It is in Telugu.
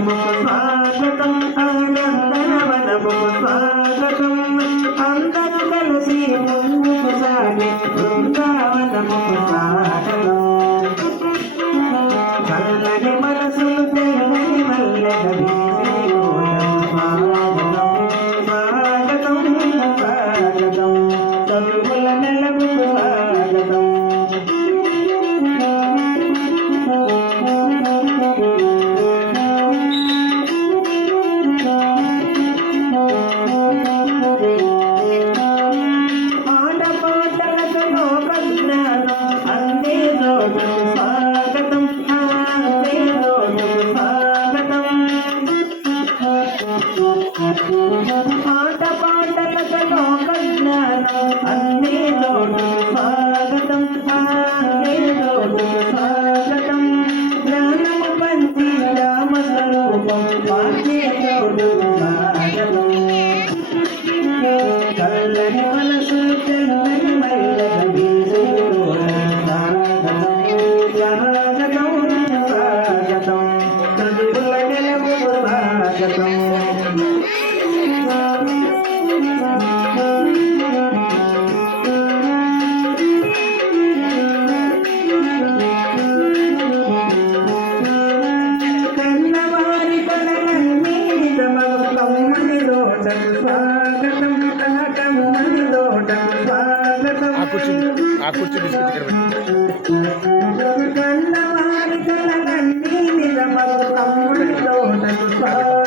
స్వాగతం ఆనందనవనము స్వాగతం అందరూ కలిసి ముందుకు సాగే బృందావనము స్వాగతం చల్లని మనసులు తెల్లని మల్లెగ స్వాగతం స్వాగతం స్వాగతం చదువుల నెలకు స్వాగతం పాట పాటలతో లోకజ్ఞానం అన్నీ లోటు స్వాగతం అన్నీ లోటు స్వాగతం జ్ఞానము పంచి రామ స్వరూపం పాఠే లోటు స్వాగతం చల్లని మనసు తెల్లని మల్లె స్వాగతం స్వాగతం స్వాగతం చదువుల నెలకు స్వాగతం ఆ కుర్చీ తీసుకొచ్చి కన్నవారి కలగన్నీ నిజమగు తమ్ముడి తోటకు